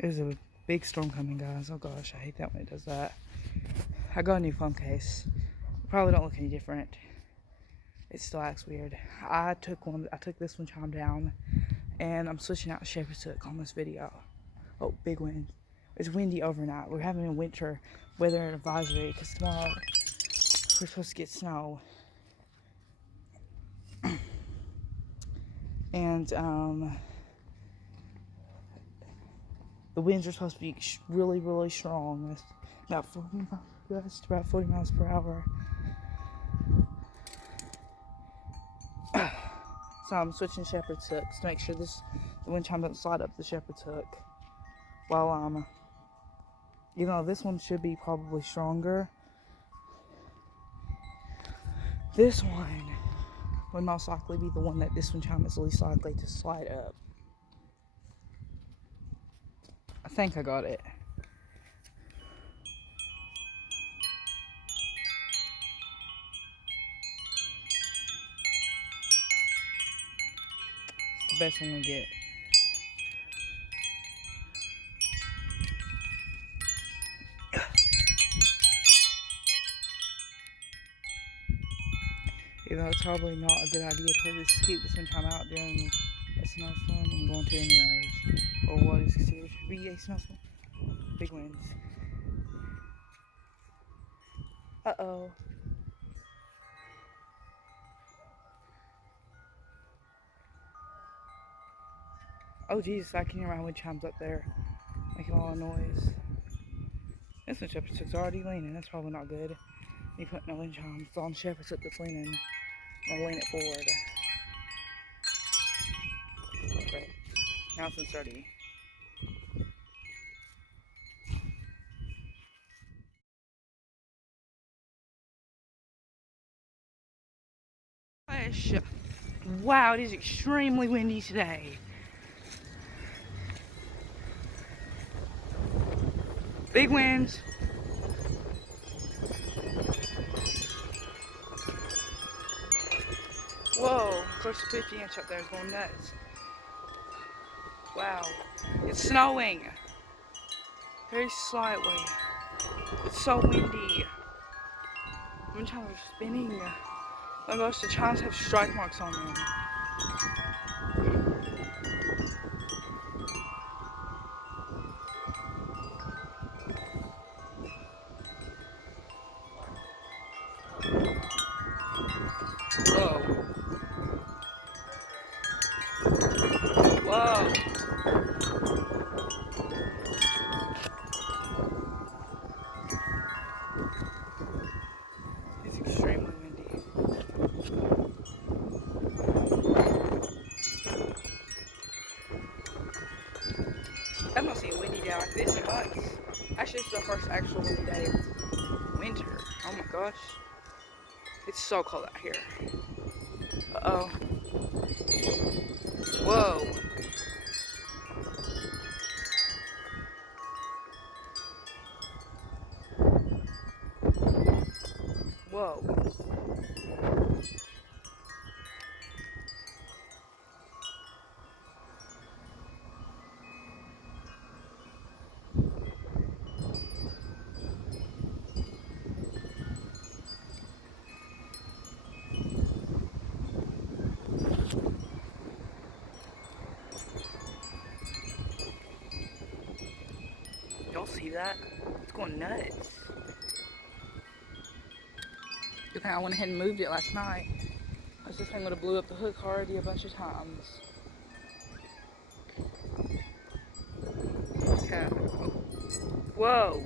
There's a big storm coming, guys. Oh gosh, I hate that when it does that. I got a new phone case. Probably don't look any different. It still acts weird. I took this one chime down, and I'm switching out Shepherd's Hook on this video. Oh, big wind. It's windy overnight. We're having a winter weather advisory because tomorrow we're supposed to get snow. And the winds are supposed to be really, really strong. It's about 40 miles per hour. So I'm switching Shepherd's Hooks to make sure the wind chime doesn't slide up the Shepherd's Hook. While you know, this one should be probably stronger. This one would most likely be the one that this wind chime is least likely to slide up. I think I got it. It's the best one we get. Even though it's probably not a good idea to keep this wind chime out during a snowstorm, I'm going to anyways. Or what is considered to be a snowstorm. Big winds. Uh-oh. Oh Jesus, I can hear my wind chimes up there making a lot of noise. This one Shepherd's Hook's already leaning. That's probably not good. You put no wind chimes. It's on Shepherd's Hook that's leaning. I'm gonna lean it forward. Okay. Now it's unsteady. Wow, it is extremely windy today. Big winds. Whoa, close to 50-inch up there is going nuts. Wow, it's snowing. Very slightly. It's so windy. Wind chimes are spinning. Oh my gosh, the chimes have strike marks on them. Whoa. Whoa. It's extremely windy. I've not seen a windy day like this in months. Actually, it's the first actual windy day of winter. Oh my gosh. It's so cold out here. Uh-oh. Whoa. Whoa. Y'all see that? It's going nuts. Good thing I went ahead and moved it last night. This thing would have blew up the hook already a bunch of times. Okay. Whoa.